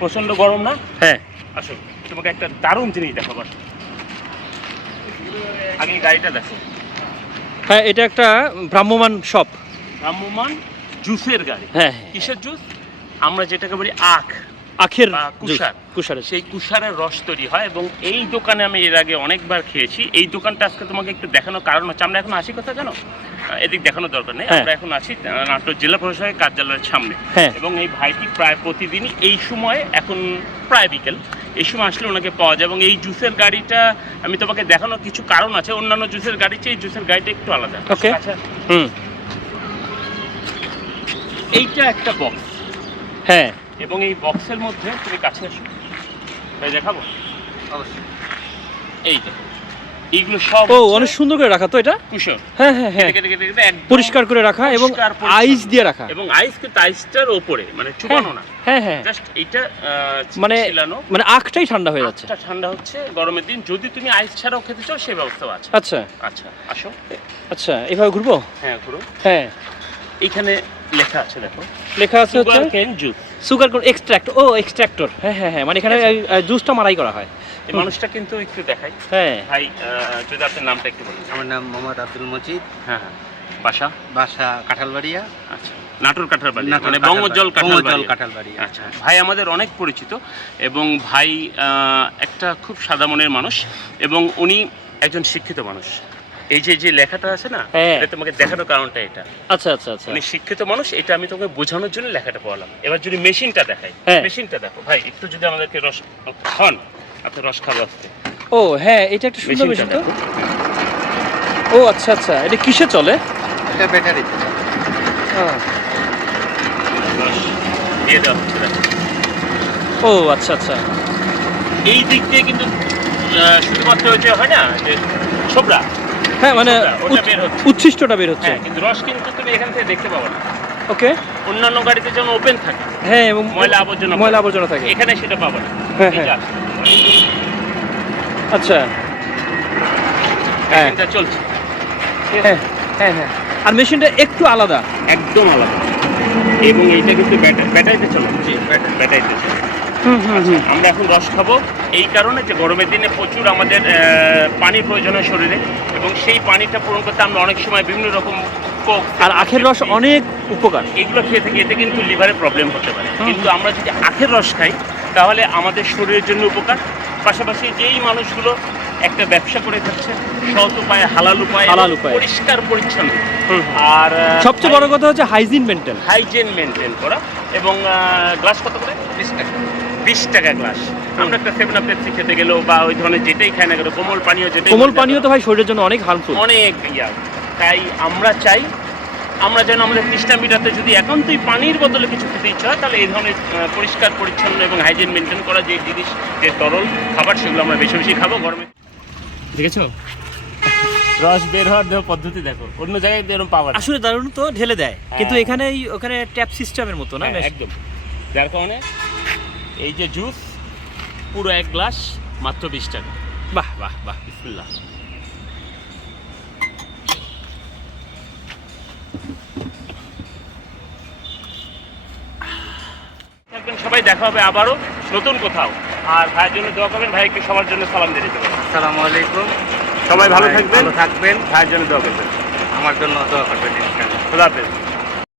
প্রচন্ড গরম না? হ্যাঁ আসো তোমাকে একটা দারুণ জিনিস দেখাবো। আগে গাড়িটা দেখো। হ্যাঁ, এটা একটা ভ্রাম্যমান শপ। ভ্রাম্যমান জুসের গাড়ি। হ্যাঁ, কিসের জুস? আমরা যেটাকে বলি আখের বা কুষার। সেই কুষারের রস তৈরি হয় এবং এই দোকানে আমি এর আগে অনেকবার খেয়েছি। এই দোকানটা আজকে তোমাকে একটু দেখানোর কারণ হচ্ছে আমরা এখন আসি কোথায় জানো? এদিক দেখানোর দরকার নেই, আমরা এখন আছি নাটোর জেলা প্রশাসকের কার্যালয়ের সামনে। এবং এই ভাইটি প্রায় প্রতিদিনই এই সময়, এখন প্রায় বিকেল, এই সময় আসলে ওনাকে পাওয়া যায়। এবং এই জুসের গাড়িটা আমি তোমাকে দেখানোর কিছু কারণ আছে, অন্যান্য জুসের গাড়ির চেয়ে এই জুসের গাড়িটা একটু আলাদা। ওকে। আচ্ছা, এইটা একটা বক্স। হ্যাঁ, এবং এই বক্সের মধ্যে তুমি কাছে আসো, ভাই দেখাবো অবশ্যই। এই যে এইগুলো সব অনেক সুন্দর করে রাখা তো এটা। কুশন। হ্যাঁ হ্যাঁ হ্যাঁ, পরিষ্কার করে রাখা এবং আইস দিয়ে রাখা। এবং আইস কিন্তু আইসটার উপরে, মানে চুবানো না। হ্যাঁ হ্যাঁ, জাস্ট এইটা মানে আখটাই ঠান্ডা হয়ে যাচ্ছে। আখটা ঠান্ডা হচ্ছে গরমের দিন। যদি তুমি আইস ছাড়াও খেতে চাও সেই ব্যবস্থাও আছে। আচ্ছা আচ্ছা, আসো। আচ্ছা, এভাবে ঘুরবো? হ্যাঁ ঘুরো। হ্যাঁ, এইখানে লেখা আছে, দেখো লেখা আছে হচ্ছে sugarcane juice. Sugarcane extract. Extractor. হ্যাঁ হ্যাঁ হ্যাঁ, মানে এখানে জুসটা মারাই করা হয়। এই মানুষটা কিন্তু একটু দেখাই। হ্যাঁ ভাই, যদি আপনার নামটা একটু বলুন। আমার নাম মোহাম্মদ আব্দুল মজিদ। হ্যাঁ হ্যাঁ, বাসা কাঁঠালবাড়িয়া। আচ্ছা, নাটোর কাঁঠালবাড়িয়া, মানে বঙ্গজল কাঁঠালবাড়িয়া। আচ্ছা, ভাই আমাদের অনেক পরিচিত এবং ভাই একটা খুব সাদা মনের মানুষ এবং উনি একজন শিক্ষিত মানুষ। এই যে লেখাটা আছে না, এটা তোমাকে দেখানোর কারণটা এটা। আচ্ছা আচ্ছা আচ্ছা, উনি শিক্ষিত মানুষ, এটা আমি তোমাকে বোঝানোর জন্য লেখাটা পড়লাম। এবার যদি মেশিনটা দেখাই, মেশিনটা দেখো ভাই, একটু যদি আমাদেরকে রস খান, আপনি রস খাবো আসতে। হ্যাঁ, এটা একটা সুন্দর মেশিন তো। আচ্ছা আচ্ছা, এটা কিসে চলে? এটা ব্যাটারিতে। দিয়ে দেওয়া হচ্ছে। আচ্ছা আচ্ছা, এই দিক দিয়ে কিন্তু শুধুমাত্র হচ্ছে হয় না যে ছোবড়া। হ্যাঁ, মানে ওটা বের হচ্ছে, উচ্ছিষ্টটা বের হচ্ছে। হ্যাঁ, কিন্তু রস কিন্তু তুমি এখান থেকে দেখতে পাবো না। ওকে। অন্যান্য গাড়িতে যেমন ওপেন থাকে, হ্যাঁ, এবং ময়লা আবর্জনা থাকে, এখানে সেটা পাবো না। হ্যাঁ হ্যাঁ, আচ্ছা, এটা চলছে। হ্যাঁ হ্যাঁ হ্যাঁ, আর মেশিনটা একটু আলাদা, একদম আলাদা। এবং এইটা কিন্তু ব্যাটারিতে চলে। জি, ব্যাটারিতে চলে। আমরা এখন রস খাবো এই কারণে যে গরমের দিনে প্রচুর আমাদের পানির প্রয়োজন হয় শরীরে, এবং সেই পানিটা পূরণ করতে আমরা অনেক সময় বিভিন্ন রকম আর আখের রস অনেক উপকার। এগুলো খেয়ে থাকি, এতে কিন্তু লিভারে প্রবলেম হতে পারে। কিন্তু আমরা যদি আখের রস খাই তাহলে আমাদের শরীরের জন্য উপকার। পাশাপাশি যেই মানুষগুলো একটা ব্যবসা করে খাচ্ছে সৎ উপায়ে, হালাল উপায়ে, পরিষ্কার পরিচ্ছন্ন, আর সবচেয়ে বড় কথা হচ্ছে হাইজিন মেনটেন করা। এবং গ্লাস কত করে? 20 টাকা। 20 টাকা গ্লাস। আমরা একটা 7 আপ পেপসি খেতে গেলেও বা ওই ধরনের যেটাই খাই না কেন, কোমল পানীয় তো ভাই শরীরের জন্য অনেক হার্মফুল, অনেক তাই আমরা চাই আমরা যেন আমাদের তৃষ্ণা মিটাতে যদি একান্তই পানির বদলে কিছু খেতে ইচ্ছা হয়, তাহলে এই ধরনের পরিষ্কার পরিচ্ছন্ন এবং হাইজিন মেনটেন করা যে জিনিস, যে তরল খাবার, সেগুলো আমরা বেশি বেশি খাবো গরমে। দেখেছো রস বের হওয়ার পদ্ধতি দেখো, অন্য জায়গায় এরকম পাওয়া যায়। আসলে দারুণ তো, ঢেলে দেয়, কিন্তু ওখানে ট্যাপ সিস্টেমের মতো না, একদম। যার কারণে এই যে জুস পুরো 1 গ্লাস মাত্র 20 টাকা। বাহ বাহ বাহ, বিসমিল্লাহ। সবাই দেখা হবে আবারও নতুন কোথাও। আর ভাইয়ের জন্য দোয়া করবেন, ভাইকে সবার জন্য সালাম দিয়ে দিতে পারেন। আসসালামু আলাইকুম। সবাই ভালো থাকবেন, ভালো থাকবেন, ভাইয়ের জন্য দোয়া করবেন, আমার জন্য দোয়া করবেন। খোদা হাফেজ।